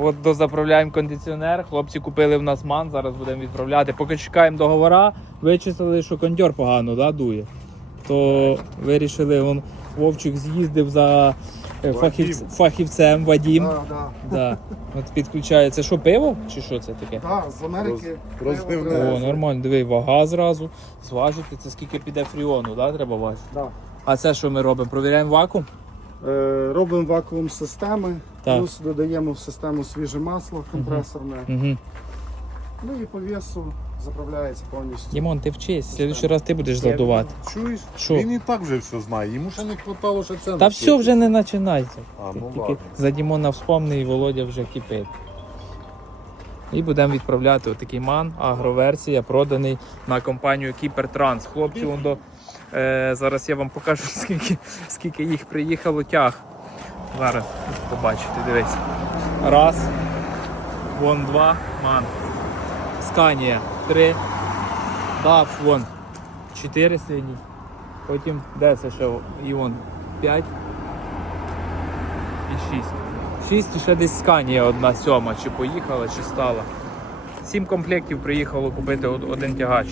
От дозаправляємо кондиціонер. Хлопці купили в нас ман, зараз будемо відправляти. Поки чекаємо договора, вичислили, що кондьор погано да, дує. То вирішили, вон, Вовчик з'їздив за е, фахівц- фахівцем Вадім. Да, да. Да. От підключається. Що пиво? Чи що це таке? Да, з Америки. Роз-. О, нормально, диви, вага зразу. Зважити, це скільки піде фріону, да, треба важити? Да. А це що ми робимо? Провіряємо вакуум? Е, робимо вакуум системи, Так. плюс додаємо в систему свіже масло компресорне. Угу. Ну і по весу заправляється повністю. Дімон, ти вчись, в следующий раз ти будеш задувати. Чуєш? Що? Він і так вже все знає. Йому ще не хватало що це. Та все вже не починається. А, ну Тільки ладно. за Дімона вспомни і Володя вже кипить. І будемо відправляти отакий ман, агроверсія, проданий на компанію Кіпертранс. Хлопці, вон до, е, зараз я вам покажу, скільки, скільки їх приїхало тяг. Зараз побачите, дивіться. Раз, вон два, ман. Сканія три, даф, вон чотири сині. Потім де це ще і вон п'ять і 6. 6 і ще десь сканія одна сьома, чи поїхала, чи стала. Сім комплектів приїхало купити один тягач.